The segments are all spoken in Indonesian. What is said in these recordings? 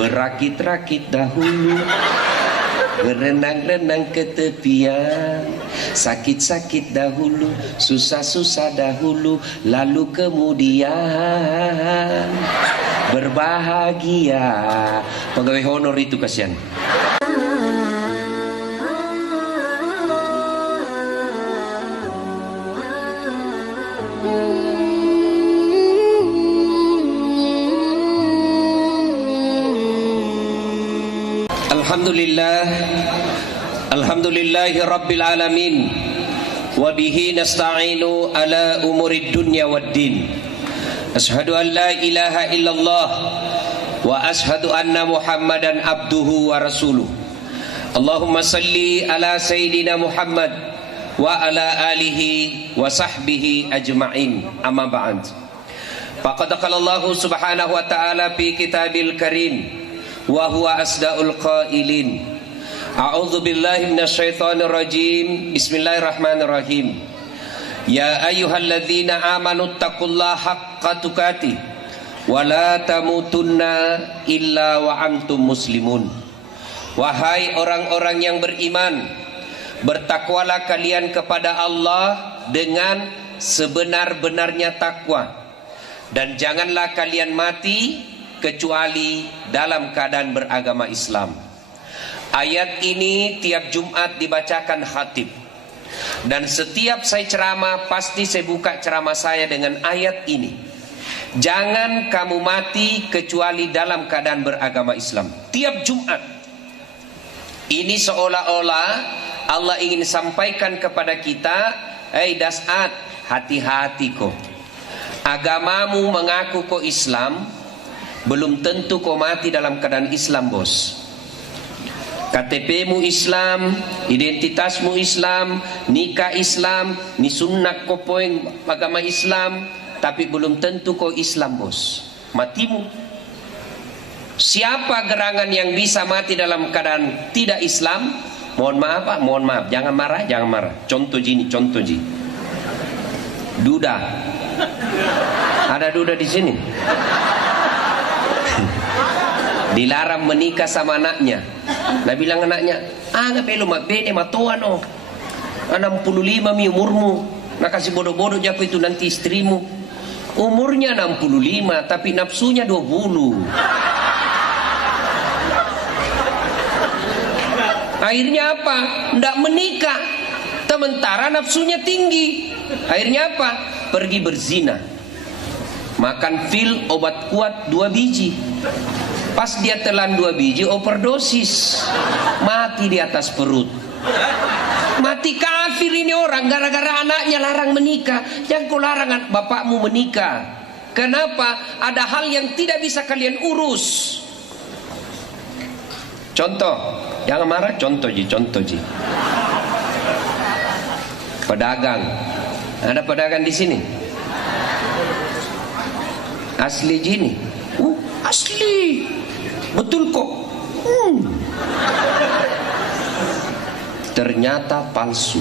berakit-rakit dahulu, berenang-renang ke tepian, sakit-sakit dahulu, susah-susah dahulu, lalu kemudian berbahagia. Pegawai honor itu kasihan. Alhamdulillah, alhamdulillahi rabbil alamin, wa bihi nasta'inu ala umurid dunya waddin. Ashhadu an la ilaha illallah wa ashhadu anna muhammadan abduhu wa rasuluh. Allahumma salli ala sayyidina Muhammad wa ala alihi wa sahbihi ajma'in. Amma ba'd. Faqad qala Allah subhanahu wa ta'ala fi kitabil karim wa huwa asdaqul qailin. A'udzu billahi minasyaitonir rajim. Bismillahirrahmanirrahim. Ya ayyuhalladzina amanu taqullaha haqqa tuqatih wa la tamutunna illa wa antum muslimun. Wahai orang-orang yang beriman, bertakwalah kalian kepada Allah dengan sebenar-benarnya takwa, dan janganlah kalian mati kecuali dalam keadaan beragama Islam. Ayat ini tiap Jumat dibacakan khatib, dan setiap saya ceramah pasti saya buka ceramah saya dengan ayat ini. Jangan kamu mati kecuali dalam keadaan beragama Islam. Tiap Jumat. Ini seolah-olah Allah ingin sampaikan kepada kita, dasat, hati-hati kok. Agamamu mengaku kok Islam, belum tentu kau mati dalam keadaan Islam, bos. KTP-mu Islam, identitasmu Islam, nikah Islam, ni sunnah kau poin agama Islam, tapi belum tentu kau Islam, bos. Matimu. Siapa gerangan yang bisa mati dalam keadaan tidak Islam? Mohon maaf, Pak, mohon maaf. Jangan marah, jangan marah. Contoh gini, contoh gini. Duda. Ada duda di sini. Dilarang menikah sama anaknya. Nah bilang anaknya, nggak perlu mak bede matoan oh. 65 mi umurmu. Nah kasih bodoh-bodoh jago itu nanti istrimu. Umurnya 65 tapi nafsunya 20. Akhirnya apa? Nggak menikah. Sementara nafsunya tinggi. Akhirnya apa? Pergi berzina. Makan pil obat kuat 2 biji. Pas dia telan 2 biji overdosis, mati di atas perut. Mati kafir ini orang gara-gara anaknya larang menikah. Jangan kau larang bapakmu menikah. Kenapa? Ada hal yang tidak bisa kalian urus. Contoh, jangan marah. Contoh ji. Pedagang. Ada pedagang di sini. Asli gini. Asli. Betul kok. Ternyata palsu.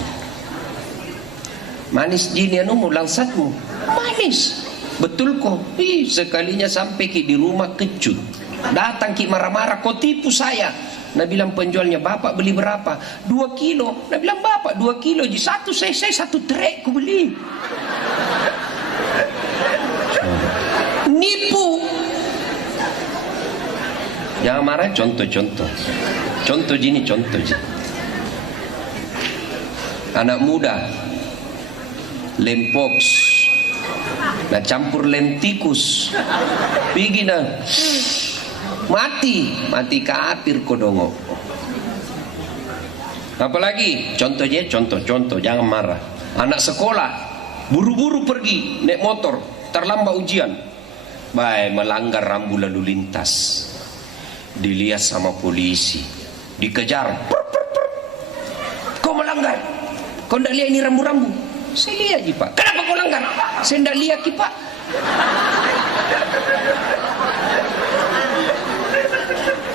Manis gini anu langsatmu. Manis. Betul kok. Sekalinya sampai ki di rumah kecut. Datang ki marah-marah, kau tipu saya. Nah bilang penjualnya, bapak beli berapa? 2 kilo. Nah bilang bapak 2 kilo ji satu, saya 1 trek ku beli. Nipu. Jangan marah, contoh gini. Anak muda lem pox, nah campur lem tikus, pergi nah mati kafir kodongo. Apalagi contoh, jangan marah. Anak sekolah buru-buru pergi naik motor, terlambat ujian, melanggar rambu lalu lintas. Dilihat sama polisi, dikejar. Kau melanggar. Kau tidak lihat ini rambu-rambu? Saya lihat ji pak. Kenapa kau langgar? Saya tidak lihat ki pak.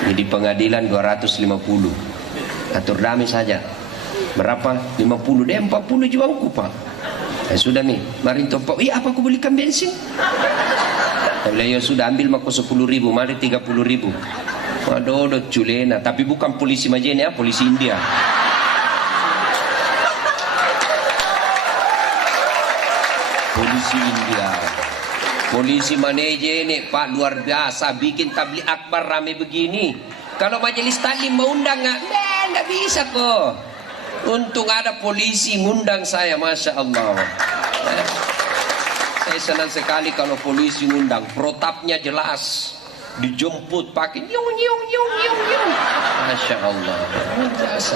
Jadi pengadilan 250. Atur damai saja. Berapa? 50. Dia 40 juangku pak. Sudah nih, mari topak. Apa aku belikan bensin? Ya sudah ambil mako 10.000, mari 30.000. Madodot culena, tapi bukan polisi Majene ya, polisi India. Polisi India. Polisi Majene Pak luar biasa, bikin tabligh akbar rame begini. Kalau majelis taklim mau undang nggak bisa kok. Untung ada polisi ngundang saya, masya Allah. Saya senang sekali kalau polisi ngundang, protapnya jelas. Dijemput pakai yung yung yung yung yung, masya Allah, biasa.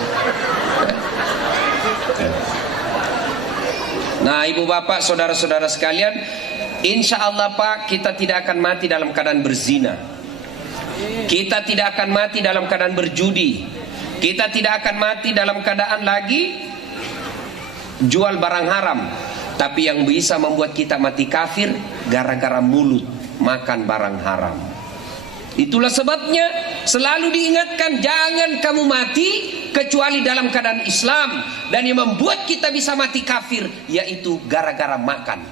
Nah, ibu bapak, saudara-saudara sekalian, insya Allah Pak, kita tidak akan mati dalam keadaan berzina. Kita tidak akan mati dalam keadaan berjudi. Kita tidak akan mati dalam keadaan lagi jual barang haram. Tapi yang bisa membuat kita mati kafir gara-gara mulut makan barang haram. Itulah sebabnya selalu diingatkan, jangan kamu mati kecuali dalam keadaan Islam. Dan yang membuat kita bisa mati kafir yaitu gara-gara makan.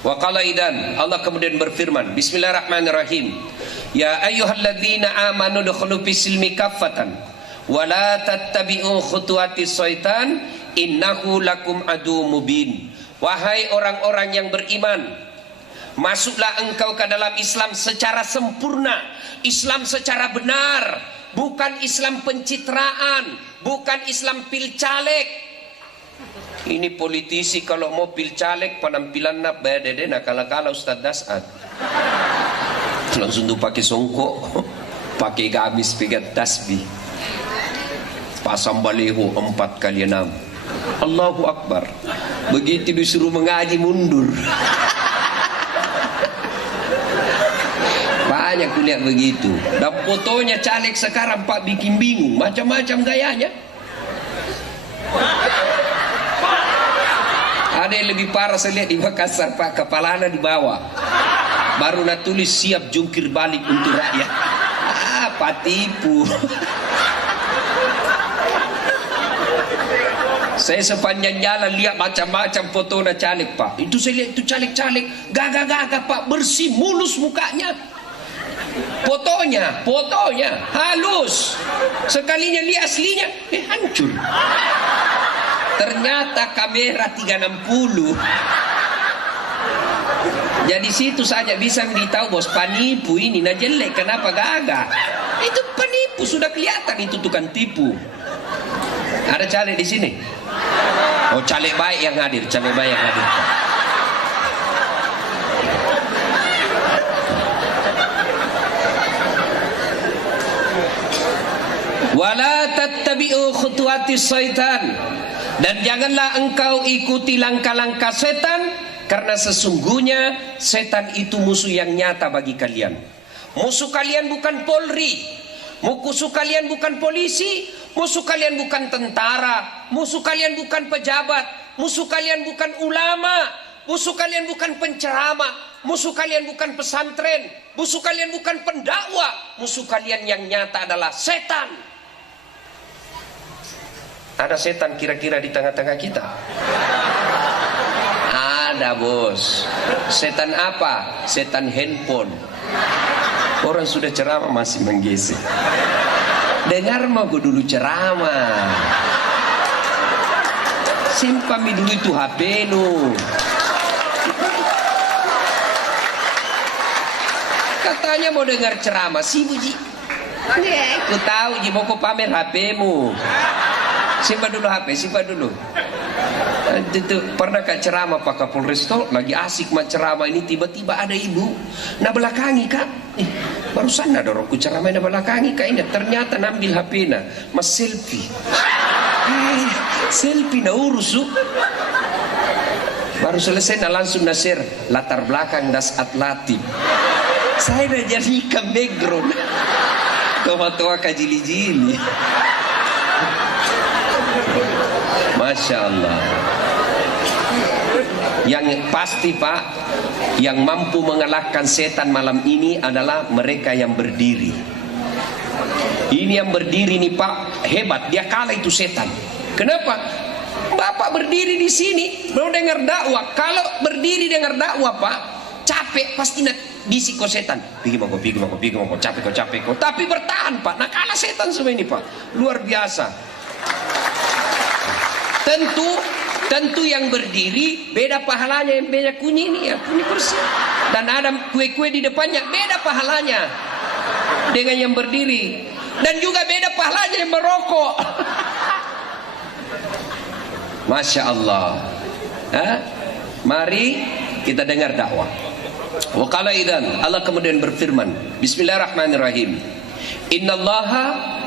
Wa qala idan, Allah kemudian berfirman, Bismillahirrahmanirrahim, ya ayyuhalladzina amanu dukhulu fis-silmi kaffatan wa la tattabi'u khutuwatis syaitan innahu lakum adu mubin. Wahai orang-orang yang beriman, masuklah engkau ke dalam Islam secara sempurna, Islam secara benar, bukan Islam pencitraan, bukan Islam pil caleg. Ini politisi kalau mau pil caleg penampilannya beda-beda, nah kala-kala Ustaz Dasad langsung tuh pakai songkok, pakai gamis, pegang tasbih, pasang baleho 4 kali 6, Allahu Akbar. Begitu disuruh mengaji mundur. Banyak kulihat begitu. Dan fotonya caleg sekarang Pak bikin bingung, macam-macam gayanya. Ada yang lebih parah saya lihat di Makassar Pak, kepalanya di bawah, baru nak tulis siap jungkir balik untuk rakyat. Apa tipu. Saya sepanjang jalan lihat macam-macam foto na caleg Pak. Itu saya lihat itu caleg-caleg gagah-gagah Pak, bersih mulus mukanya. Fotonya halus. Sekalinya lihat aslinya, hancur. Ternyata kamera 360. Jadi situ saja bisa beritahu bos, penipu ini nah jelek, kenapa gagah? Itu penipu, sudah kelihatan itu tukang tipu. Ada caleg di sini? Oh, caleg baik yang hadir, caleg baik yang hadir. Wala tattabi'u khutuwatis syaitan, dan janganlah engkau ikuti langkah-langkah setan, karena sesungguhnya setan itu musuh yang nyata bagi kalian. Musuh kalian bukan Polri, musuh kalian bukan polisi, musuh kalian bukan tentara, musuh kalian bukan pejabat, musuh kalian bukan ulama, musuh kalian bukan penceramah, musuh kalian bukan pesantren, musuh kalian bukan pendakwah, musuh kalian yang nyata adalah setan. Ada setan kira-kira di tengah-tengah kita? Ada bos. Setan apa? Setan handphone. Orang sudah ceramah masih menggesek. Dengar mau gue dulu ceramah. Simpami dulu itu HP nu. Katanya mau dengar ceramah sih Buji. Aku tahu Ji mau kau pamer HP-mu. Simpan dulu HP, simpan dulu. Itu pernah kak ceramah Pak Kapolres tuh lagi asik mak ceramah ini, tiba-tiba ada ibu nah belakangi kak, barusan ada orang ku ceramah nah belakangi kak ini, ternyata nambil HP na mas selfie. Selfie na urus baru selesai nah langsung nasir latar belakang das atlatif. Saya udah jadikan background tua-tua kajili-jili. Masya Allah. Yang pasti Pak, yang mampu mengalahkan setan malam ini adalah mereka yang berdiri. Ini yang berdiri nih Pak, hebat, dia kalah itu setan. Kenapa? Bapak berdiri di sini mau dengar dakwah. Kalau berdiri dengar dakwah Pak, capek pasti bisik kok setan, pergi mau, capek kok. Tapi bertahan Pak, nah kalah setan semua ini Pak, luar biasa. Tentu yang berdiri beda pahalanya, yang beda kunyi ini ya, kunyi kursi. Dan ada kue-kue di depannya, beda pahalanya dengan yang berdiri. Dan juga beda pahalanya yang merokok. Masya Allah. Mari kita dengar dakwah. Wa qala idzan, Allah kemudian berfirman, Bismillahirrahmanirrahim. Innallaha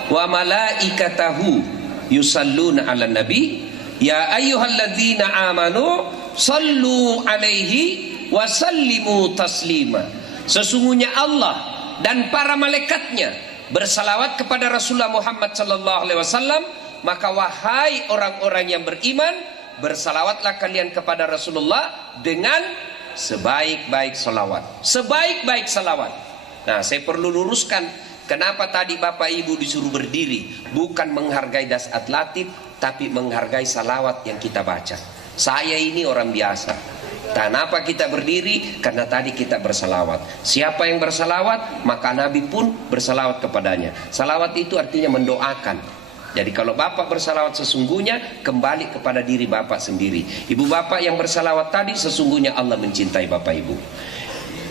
wa malaikatahu yusalluna 'alan nabi ya ayyuhalladzina amanu sallu 'alaihi wa sallimu taslima. Sesungguhnya Allah dan para malaikatnya bersalawat kepada Rasulullah Muhammad sallallahu alaihi wasallam, maka wahai orang-orang yang beriman, bersalawatlah kalian kepada Rasulullah dengan sebaik-baik salawat. Sebaik-baik salawat. Nah, saya perlu luruskan kenapa tadi Bapak Ibu disuruh berdiri, bukan menghargai das atlatif, tapi menghargai salawat yang kita baca. Saya ini orang biasa. Kenapa kita berdiri? Karena tadi kita bersalawat. Siapa yang bersalawat, maka Nabi pun bersalawat kepadanya. Salawat itu artinya mendoakan. Jadi kalau Bapak bersalawat sesungguhnya kembali kepada diri Bapak sendiri. Ibu Bapak yang bersalawat tadi sesungguhnya Allah mencintai Bapak Ibu.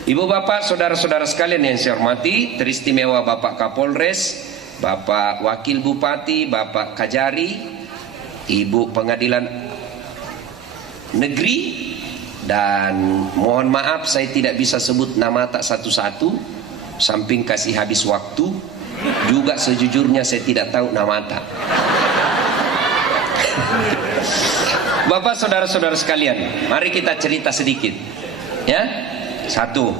Ibu Bapak, saudara-saudara sekalian yang saya hormati, teristimewa Bapak Kapolres, Bapak Wakil Bupati, Bapak Kajari, Ibu Pengadilan Negeri, dan mohon maaf saya tidak bisa sebut nama tak satu-satu, samping kasih habis waktu. Juga sejujurnya saya tidak tahu nama tak. Bapak saudara-saudara sekalian, mari kita cerita sedikit. Ya, satu,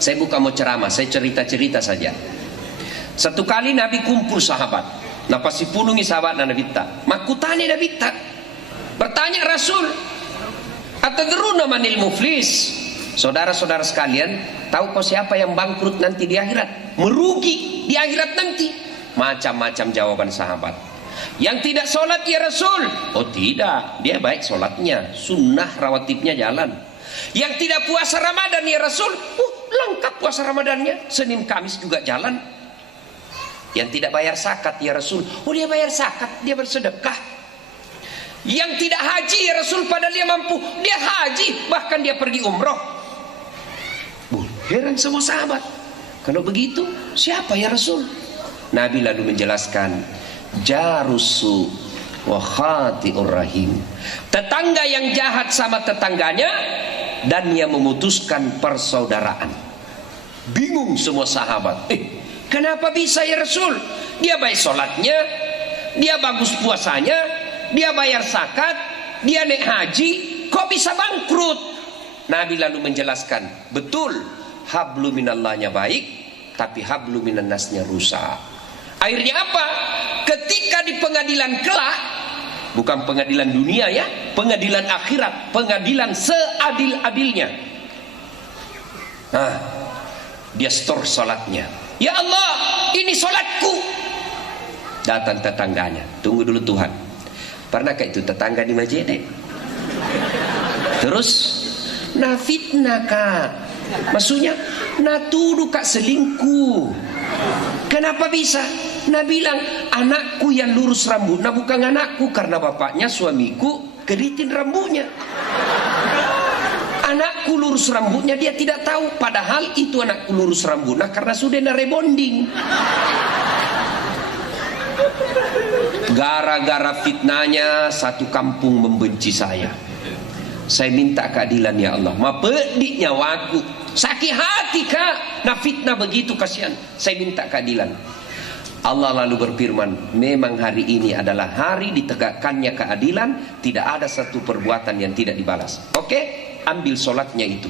saya bukan mau ceramah, saya cerita-cerita saja. Satu kali Nabi kumpul sahabat, nah pasti punungi sahabat Nabi tak. Makutani Nabi tak. Bertanya Rasul, atadruna manil muflis? Saudara-saudara sekalian, tahu kau siapa yang bangkrut nanti di akhirat? Merugi di akhirat nanti. Macam-macam jawaban sahabat. Yang tidak sholat ya Rasul? Oh tidak, dia baik sholatnya, sunnah rawatibnya jalan. Yang tidak puasa Ramadan ya Rasul? Lengkap puasa Ramadannya, Senin Kamis juga jalan. Yang tidak bayar zakat ya Rasul? Oh dia bayar zakat, dia bersedekah. Yang tidak haji ya Rasul, padahal dia mampu, dia haji, bahkan dia pergi umroh. Heran semua sahabat, kalau begitu siapa ya Rasul? Nabi lalu menjelaskan, jarusu wa khati'ur rahim. Tetangga yang jahat sama tetangganya dan yang memutuskan persaudaraan. Bingung semua sahabat. Kenapa bisa ya Rasul? Dia baik sholatnya, dia bagus puasanya, dia bayar zakat, dia naik haji, kok bisa bangkrut? Nabi lalu menjelaskan, betul, hablu minallahnya baik, tapi hablu minannasnya rusak. Akhirnya apa? Ketika di pengadilan kelak, bukan pengadilan dunia ya, pengadilan akhirat, pengadilan seadil-adilnya. Nah, dia store salatnya. Ya Allah, ini salatku. Datang tetangganya, tunggu dulu Tuhan. Pernahkah itu tetangga di Majene? Terus, nah fitnah kak. Maksudnya, nah tuduh kak selingkuh. Kenapa bisa? Nah bilang, anakku yang lurus rambut. Nah bukan anakku, karena bapaknya suamiku keriting rambutnya. Anakku lurus rambutnya, dia tidak tahu. Padahal itu anakku lurus rambut. Nah karena sudah rebonding. Gara-gara fitnahnya satu kampung membenci saya. Saya minta keadilan ya Allah. Ma pedik nyawaku, sakit hati kak. Nah fitnah begitu kasihan. Saya minta keadilan. Allah lalu berfirman, memang hari ini adalah hari ditegakkannya keadilan. Tidak ada satu perbuatan yang tidak dibalas. Oke, ambil sholatnya itu.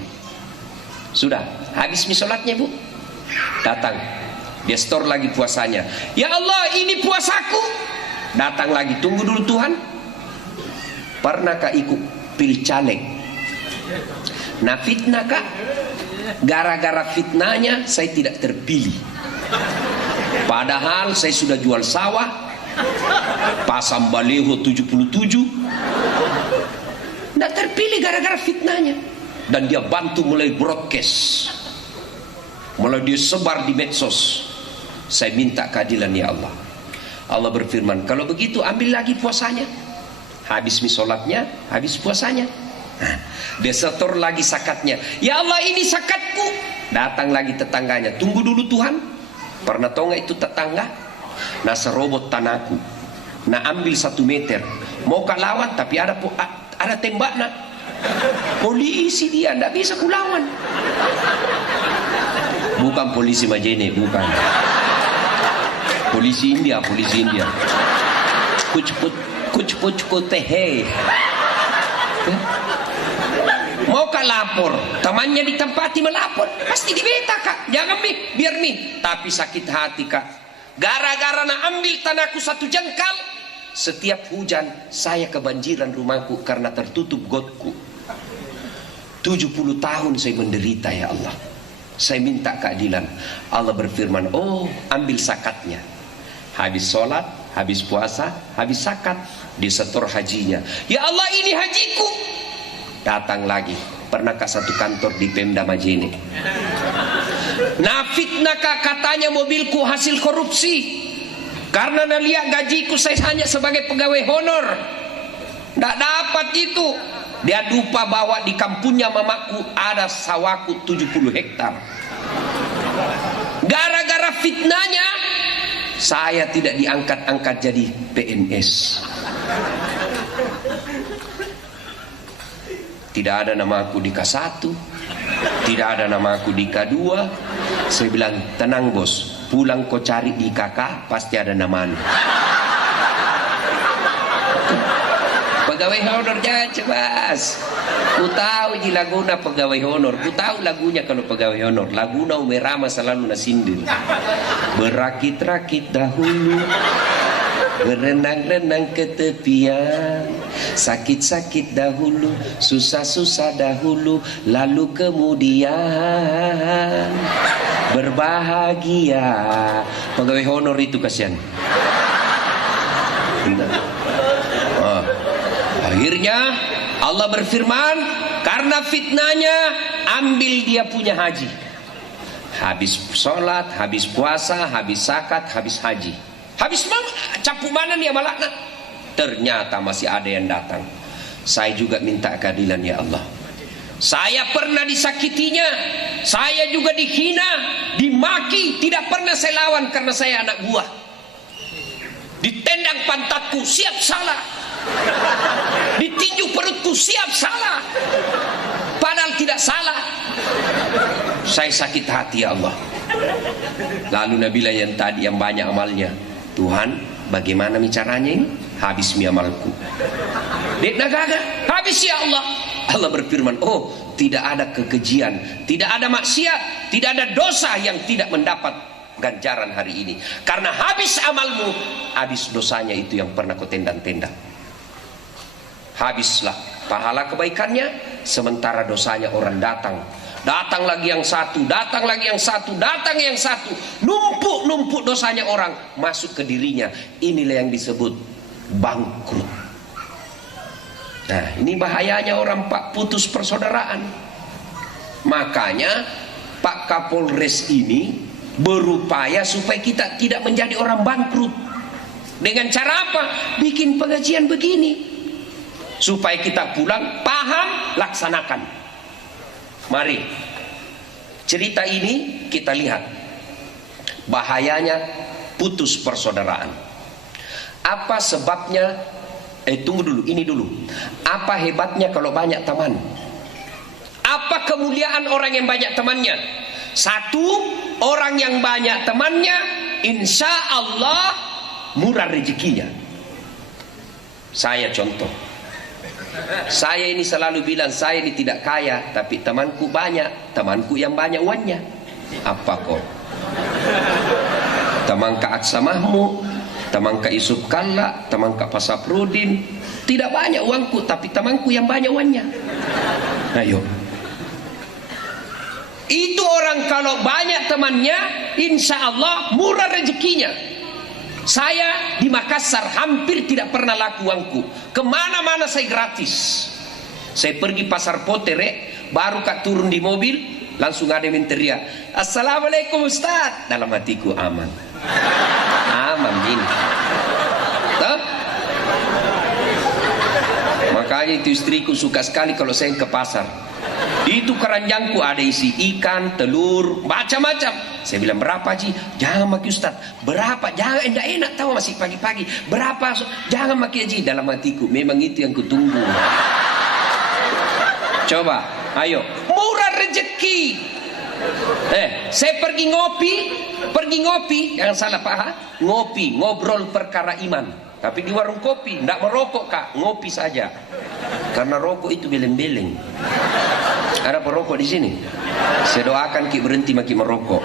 Sudah, habis mi sholatnya bu. Datang, dia store lagi puasanya. Ya Allah, ini puasaku. Datang lagi, tunggu dulu Tuhan. Pernahkah ikut pilih caleg? Nah fitnah kak, gara-gara fitnahnya saya tidak terpilih. Padahal saya sudah jual sawah, pasang baleho 77, tidak terpilih gara-gara fitnahnya. Dan dia bantu mulai broadcast Mulai dia sebar di medsos. Saya minta keadilan ya Allah. Allah berfirman, kalau begitu ambil lagi puasanya. Habis sholatnya, habis puasanya. Nah, dia setor lagi zakatnya. Ya Allah, ini zakatku. Datang lagi tetangganya, tunggu dulu Tuhan. Pernah tahu nggak itu tetangga? Nah, serobot tanahku. Nah, ambil 1 meter. Mau kak lawan, tapi ada tembak nak. Polisi dia, nggak bisa kulawan. Bukan polisi Majene, bukan. Polisi India. Kuch tehe. Mau kak lapor, temannya ditempati melapor, pasti dibeta kak. Jangan biar nih. Tapi sakit hati kak. Gara-gara nak ambil tanahku 1 jengkal, setiap hujan saya kebanjiran rumahku karena tertutup gotku. 70 tahun saya menderita ya Allah. Saya minta keadilan. Allah berfirman, oh ambil zakatnya. Habis sholat, habis puasa, habis zakat, disetor hajinya. Ya Allah, ini hajiku. Datang lagi. Pernahkah satu kantor di Pemda Majene? Nah, fitnah katanya mobilku hasil korupsi. Karena lihat gajiku saya hanya sebagai pegawai honor. Nggak dapat itu. Dia lupa bahwa di kampungnya mamaku ada sawahku 70 hektar. Gara-gara fitnahnya, saya tidak diangkat-angkat jadi PNS. Tidak ada namaku di K1, tidak ada namaku di K2. Saya bilang, tenang bos, pulang kau cari di KK, pasti ada namanya. Pegawai honor jangan cebas. Ku tahu di Laguna pegawai honor. Ku tahu lagunya kalau pegawai honor. Laguna Umerama selalu nasindir. Berakit-rakit dahulu, berenang-renang ke tepian, sakit-sakit dahulu, susah-susah dahulu, lalu kemudian berbahagia. Pegawai honor itu kasihan. Akhirnya Allah berfirman, karena fitnahnya ambil dia punya haji. Habis sholat, habis puasa, habis zakat, habis haji. Habis campur mana nih amalakna? Ternyata masih ada yang datang. Saya juga minta keadilan ya Allah. Saya pernah disakitinya, saya juga dihina, dimaki, tidak pernah saya lawan karena saya anak buah. Ditendang pantatku, siap salah. Ditinju perutku, siap salah. Padahal tidak salah. Saya sakit hati ya Allah. Lalu Nabila yang tadi yang banyak amalnya, Tuhan bagaimana caranya ini? Habis mi amalku. Dek nagaga, habis ya Allah. Allah berfirman, oh tidak ada kekejian, tidak ada maksiat, tidak ada dosa yang tidak mendapat ganjaran hari ini. Karena habis amalmu, habis dosanya itu yang pernah kau tendang-tendang. Habislah pahala kebaikannya, sementara dosanya orang datang. Datang lagi yang satu, datang lagi yang satu, datang yang satu. Numpuk dosanya orang masuk ke dirinya. Inilah yang disebut bangkrut. Nah, ini bahayanya orang Pak putus persaudaraan. Makanya Pak Kapolres ini berupaya supaya kita tidak menjadi orang bangkrut. Dengan cara apa? Bikin pengajian begini. Supaya kita pulang paham, laksanakan. Mari cerita ini kita lihat bahayanya putus persaudaraan. Apa sebabnya? Tunggu dulu, ini dulu. Apa hebatnya kalau banyak teman? Apa kemuliaan orang yang banyak temannya? Satu, orang yang banyak temannya insya Allah murah rezekinya. Saya contoh. Saya ini selalu bilang, saya ini tidak kaya, tapi temanku banyak. Temanku yang banyak uangnya. Apa kok? Teman Kak Aksa Mahmud, teman Kak Yusuf Kalla, teman Kak Pasaprudin. Tidak banyak uangku, tapi temanku yang banyak uangnya. Ayo. Itu orang kalau banyak temannya, insya Allah murah rezekinya. Saya di Makassar hampir tidak pernah laku uangku. Kemana-mana saya gratis. Saya pergi pasar Potere, baru kak turun di mobil, langsung ada yang teriak, "Assalamualaikum Ustaz." Dalam hatiku aman. Aman ini. Tuh? Makanya itu istriku suka sekali kalau saya ke pasar. Itu keranjangku ada isi ikan, telur, macam-macam. Saya bilang, "Berapa Ji?" "Jangan maki Ustaz." "Berapa?" "Jangan, enggak enak tahu masih pagi-pagi." "Berapa?" "Jangan maki Ji." Dalam hatiku, memang itu yang kutunggu. Coba, ayo, murah rezeki. Saya pergi ngopi, jangan salah paham, ngopi, ngobrol perkara iman. Tapi di warung kopi, enggak merokok Kak, ngopi saja. Karena rokok itu beleng-beleng. Ada perokok di sini. Saya doakan Ki berhenti maki merokok.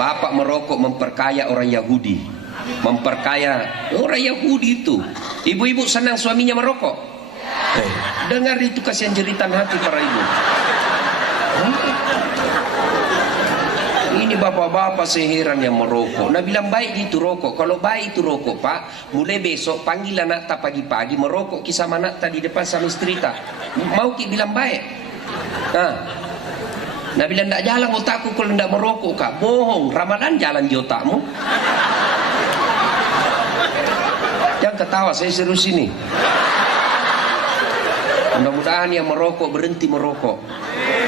Bapak merokok memperkaya orang Yahudi. Memperkaya orang Yahudi itu. Ibu-ibu senang suaminya merokok. Dengar itu kasihan jeritan hati para ibu. Ini bapak-bapak seheran yang merokok. Nah bilang baik itu rokok. Kalau baik itu rokok Pak, mulai besok panggil anak tak pagi-pagi merokok kisah anak tadi depan sama istri tak. Mau Ki bilang baik. Nah bilang tidak jalan otakku kalau tidak merokok Kak. Bohong, Ramadan jalan di otakmu. Jangan ketawa, saya serius ini. Mudah-mudahan yang merokok berhenti merokok.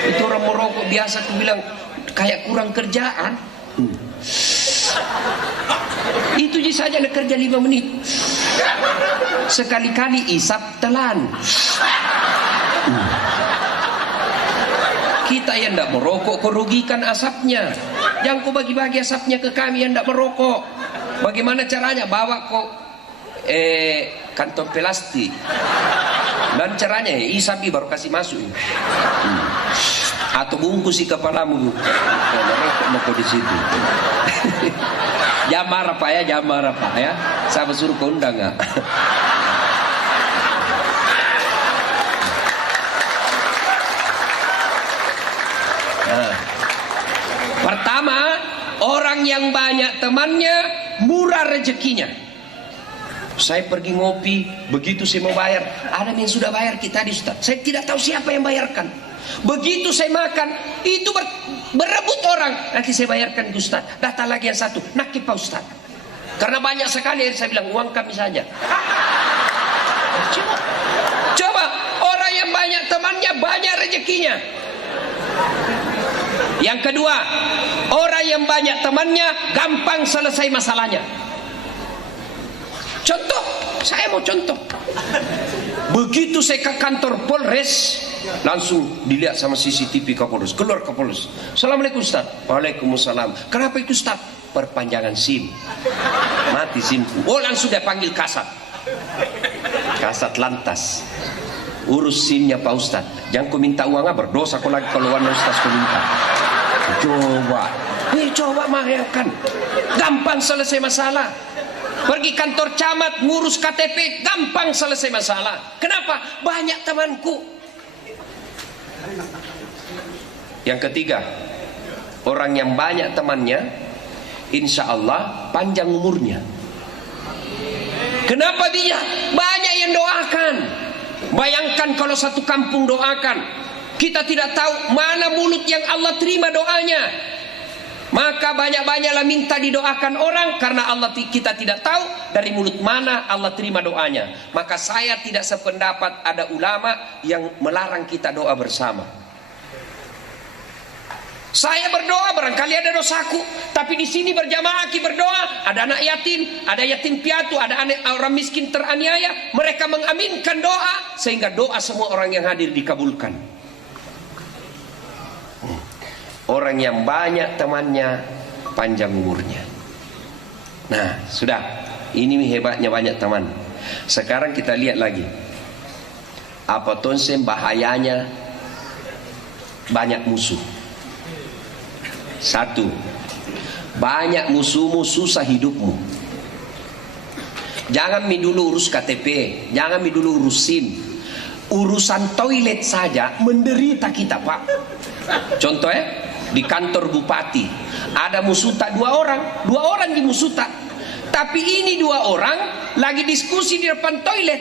Itu orang merokok biasa aku bilang kayak kurang kerjaan. Itu saja nak kerja 5 menit. Sekali-kali isap telan. Kita yang tidak merokok kau rugikan asapnya. Jangan kau bagi-bagi asapnya ke kami yang tidak merokok. Bagaimana caranya? Bawa kau kantong plastik. Dan caranya isapi baru kasih masuk. Atau bungkus di kepalamu. Merokok mau di situ. Jangan marah Pak ya, jangan marah Pak ya. Saya suruh kau undang nggak? Pertama, orang yang banyak temannya murah rezekinya. Saya pergi ngopi, begitu saya mau bayar, ada yang sudah bayar kita di Ustaz. Saya tidak tahu siapa yang bayarkan. Begitu saya makan, itu berebut orang. Nanti saya bayarkan ke Ustaz. Datang lagi yang satu, nakip Pak Ustaz. Karena banyak sekali, saya bilang uang kami saja. Coba orang yang banyak temannya banyak rezekinya. Yang kedua, orang yang banyak temannya gampang selesai masalahnya. Contoh, saya mau contoh. Begitu saya ke kantor Polres, langsung dilihat sama CCTV Kapolres. Keluar Kapolres. "Assalamualaikum Ustaz." "Waalaikumsalam." "Kenapa itu Ustaz?" "Perpanjangan SIM. Mati SIMku." Oh, langsung dia panggil Kasat. Kasat lantas. "Urus SIM-nya Pak Ustaz. Jangan kau minta uang, berdosa kau lagi kalau warna Ustaz kau minta." Coba bayangkan. Gampang selesai masalah. Pergi kantor camat ngurus KTP, gampang selesai masalah. Kenapa? Banyak temanku. Yang ketiga, orang yang banyak temannya, insya Allah panjang umurnya. Kenapa dia? Banyak yang doakan. Bayangkan kalau satu kampung doakan, kita tidak tahu mana mulut yang Allah terima doanya. Maka banyak-banyaklah minta didoakan orang, karena kita tidak tahu dari mulut mana Allah terima doanya. Maka saya tidak sependapat ada ulama yang melarang kita doa bersama. Saya berdoa barangkali ada dosaku, tapi di sini berjamaah berdoa, ada anak yatim, ada yatim piatu, ada orang miskin teraniaya, mereka mengaminkan doa sehingga doa semua orang yang hadir dikabulkan. Orang yang banyak temannya panjang umurnya. Nah, sudah. Ini hebatnya banyak teman. Sekarang kita lihat lagi. Apa tonsem bahayanya banyak musuh. Satu, banyak musuhmu susah hidupmu. Jangan dulu urus KTP, jangan dulu urus SIM. Urusan toilet saja menderita kita Pak. Contoh di kantor bupati ada musuta dua orang di musuta, tapi ini 2 orang lagi diskusi di depan toilet.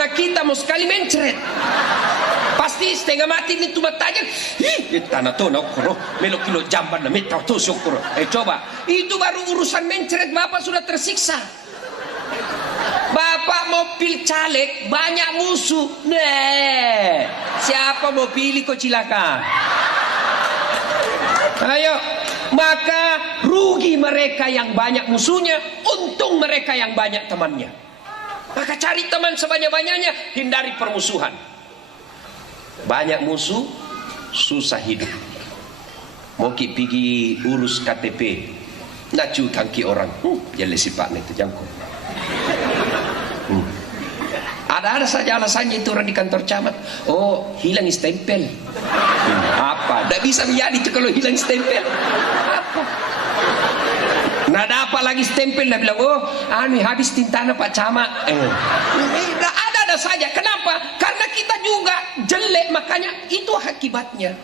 Nah kita mau sekali mencret, pas pasti setengah mati ini tuh matanya. Tanah tuh melok kilo jamban na metau tuh syukur. Coba, itu baru urusan mencret, bapak sudah tersiksa. Bapak mau pilih caleg banyak musuh. Nih, siapa mau pilih kok cilaka? Ayo, maka rugi mereka yang banyak musuhnya, untung mereka yang banyak temannya. Maka cari teman sebanyak-banyaknya, hindari permusuhan. Banyak musuh, susah hidup. Mau pergi urus KTP, nacu kaki orang, jadi si pak itu jangkau. Ada saja alasannya itu orang di kantor camat. Oh, hilang stempel. Apa? Tidak bisa menjadi itu kalau hilang stempel. Apa? Nah, ada apa lagi stempel? Dia bilang, oh, habis tintana Pak Camat. Ada saja. Kenapa? Karena kita juga jelek, makanya itu akibatnya.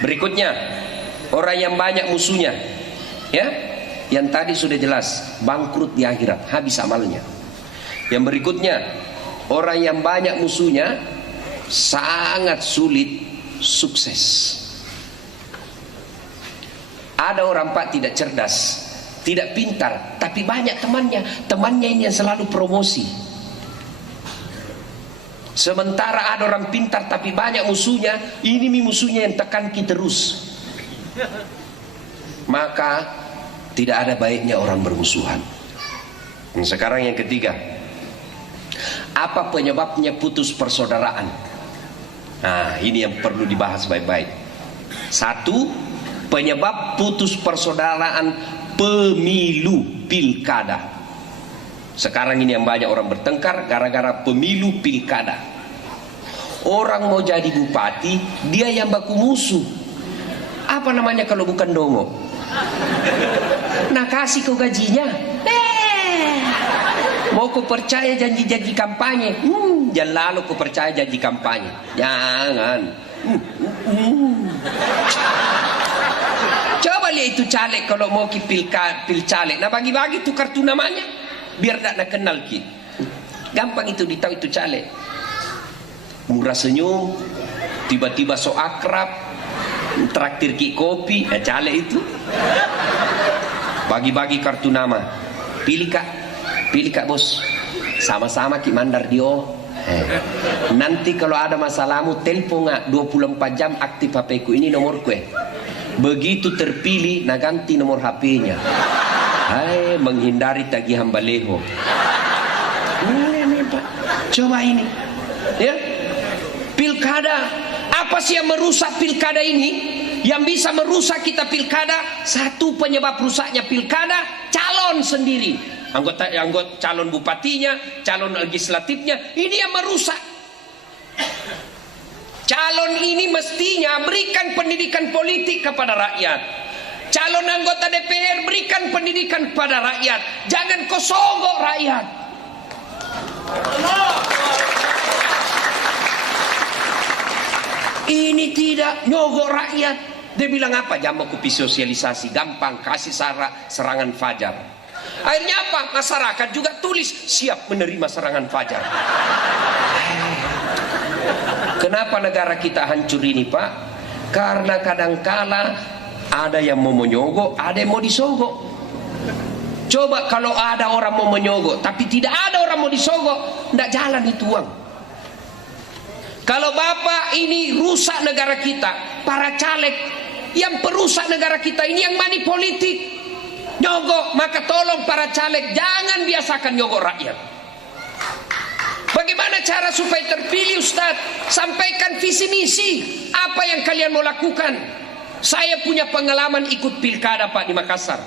Berikutnya, orang yang banyak musuhnya, ya. Yang tadi sudah jelas, bangkrut di akhirat, habis amalnya. Yang berikutnya, orang yang banyak musuhnya sangat sulit sukses. Ada orang pak tidak cerdas, tidak pintar, tapi banyak temannya. Temannya ini yang selalu promosi. Sementara ada orang pintar tapi banyak musuhnya, ini musuhnya yang tekan kita terus. Maka tidak ada baiknya orang bermusuhan. Sekarang yang ketiga, apa penyebabnya putus persaudaraan? Nah, ini yang perlu dibahas baik-baik. Satu, penyebab putus persaudaraan pemilu pilkada. Sekarang ini yang banyak orang bertengkar gara-gara pemilu pilkada. Orang mau jadi bupati, dia yang baku musuh. Apa namanya kalau bukan dongo? Nah, kasih kau gajinya. Mau kau percaya janji-janji kampanye? Jangan lalu kau percaya janji kampanye. Jangan. Coba lihat itu caleg kalau mau pil caleg. Nah, bagi-bagi tuh kartu namanya biar tak nak kenal ki. Gampang itu ditahu itu caleg. Murah senyum, tiba-tiba so akrab, traktir ki kopi, caleg itu. Bagi-bagi kartu nama. Pilih kak bos. Sama-sama ki mandar dio. Nanti kalau ada masalahmu telepon 24 jam aktif HP ku, ini nomor ku. Begitu terpilih nah ganti nomor HP-nya. Hai, menghindari tagihan baleho. Coba ini. Ya. Pilkada, apa sih yang merusak pilkada ini? Yang bisa merusak kita pilkada, satu penyebab rusaknya pilkada, calon sendiri. Anggota calon bupatinya, calon legislatifnya, ini yang merusak. Calon ini mestinya berikan pendidikan politik kepada rakyat. Calon anggota DPR berikan pendidikan kepada rakyat. Jangan kau sogok rakyat. Ini tidak nyogok rakyat. Dia bilang apa? Jangan kopi sosialisasi, gampang kasih serangan fajar. Akhirnya apa? Masyarakat juga tulis siap menerima serangan fajar. Kenapa negara kita hancur ini pak? Karena kadangkala ada yang mau menyogok, ada yang mau disogok. Coba kalau ada orang mau menyogok tapi tidak ada orang mau disogok, tidak jalan itu uang. Kalau bapak ini rusak negara kita, para caleg yang perusak negara kita ini yang money politik, nyogok, maka tolong para caleg jangan biasakan nyogok rakyat. Bagaimana cara supaya terpilih Ustadz? Sampaikan visi misi, apa yang kalian mau lakukan. Saya punya pengalaman ikut pilkada pak di Makassar.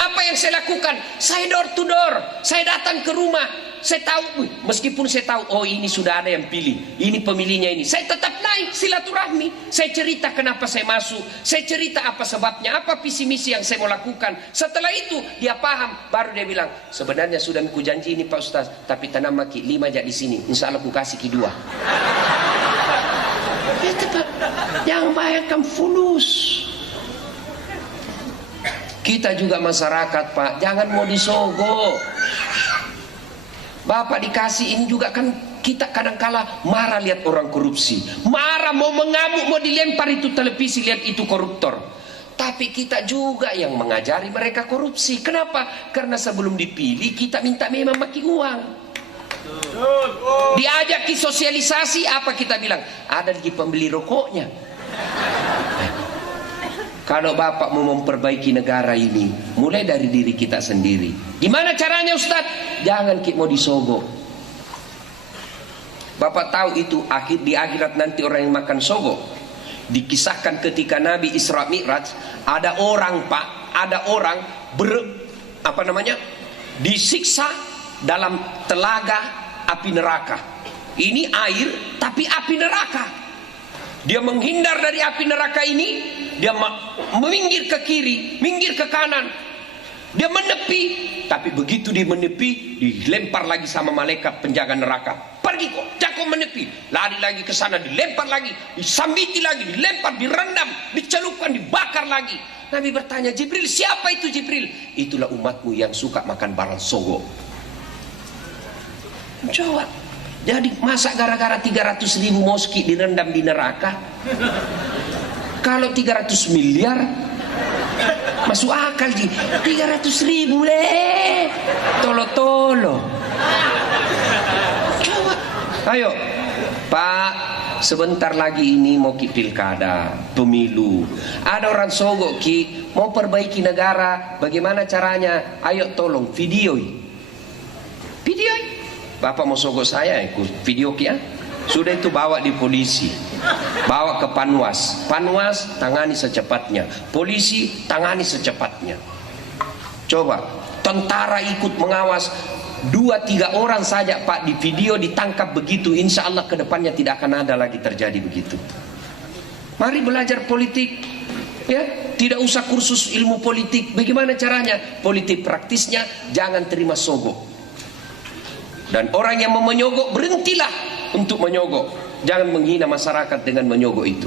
Apa yang saya lakukan? Saya door to door, saya datang ke rumah. Saya tahu, meskipun saya tahu, oh ini sudah ada yang pilih, ini pemilihnya ini, saya tetap naik silaturahmi. Saya cerita kenapa saya masuk, saya cerita apa sebabnya, apa visi misi yang saya mau lakukan. Setelah itu dia paham, baru dia bilang, sebenarnya sudah aku janji ini Pak Ustaz, tapi tanam maki 5 aja di sini, insya Allah aku kasih ki 2. Jangan bayangkan fulus. Kita juga masyarakat pak, jangan mau disogok. Bapak dikasih ini juga kan kita kadangkala marah lihat orang korupsi, marah mau mengamuk, mau dilempar itu televisi, lihat itu koruptor. Tapi kita juga yang mengajari mereka korupsi. Kenapa? Karena sebelum dipilih kita minta memang maki uang. Diajak ke sosialisasi, apa kita bilang? Ada lagi pembeli rokoknya. Kalau Bapak mau memperbaiki negara ini, mulai dari diri kita sendiri. Gimana caranya Ustadz? Jangan kita mau disogok. Bapak tahu itu di akhirat nanti orang yang makan sogok. Dikisahkan ketika Nabi Isra Mi'raj, ada orang disiksa dalam telaga api neraka. Ini air tapi api neraka. Dia menghindar dari api neraka ini, dia meminggir ke kiri, minggir ke kanan. Dia menepi, tapi begitu dia menepi, dilempar lagi sama malaikat penjaga neraka. Pergi kok, jangan menepi. Lari lagi ke sana, dilempar lagi, disambiti lagi, dilempar, direndam, dicelupkan, dibakar lagi. Nabi bertanya, Jibril, siapa itu Jibril? Itulah umatmu yang suka makan barang sogo. Jawab. Jadi masa gara-gara 300.000 moski direndam di neraka? Kalau 300 miliar masuk akal ji. 300.000 leh. Tolo-tolo. Coba. Ayo Pak, sebentar lagi ini mau pilkada, pemilu. Ada orang sogok ki mau perbaiki negara, bagaimana caranya? Ayo tolong videoi. Bapak mau sogok saya, ikut video ki ya. Sudah itu bawa di polisi, bawa ke Panwas. Panwas tangani secepatnya, polisi tangani secepatnya. Coba tentara ikut mengawas, 2-3 orang saja Pak di video ditangkap begitu, insya Allah kedepannya tidak akan ada lagi terjadi begitu. Mari belajar politik, ya, tidak usah kursus ilmu politik. Bagaimana caranya? Politik praktisnya, jangan terima sogok. Dan orang yang mau menyogok, berhentilah untuk menyogok. Jangan menghina masyarakat dengan menyogok itu.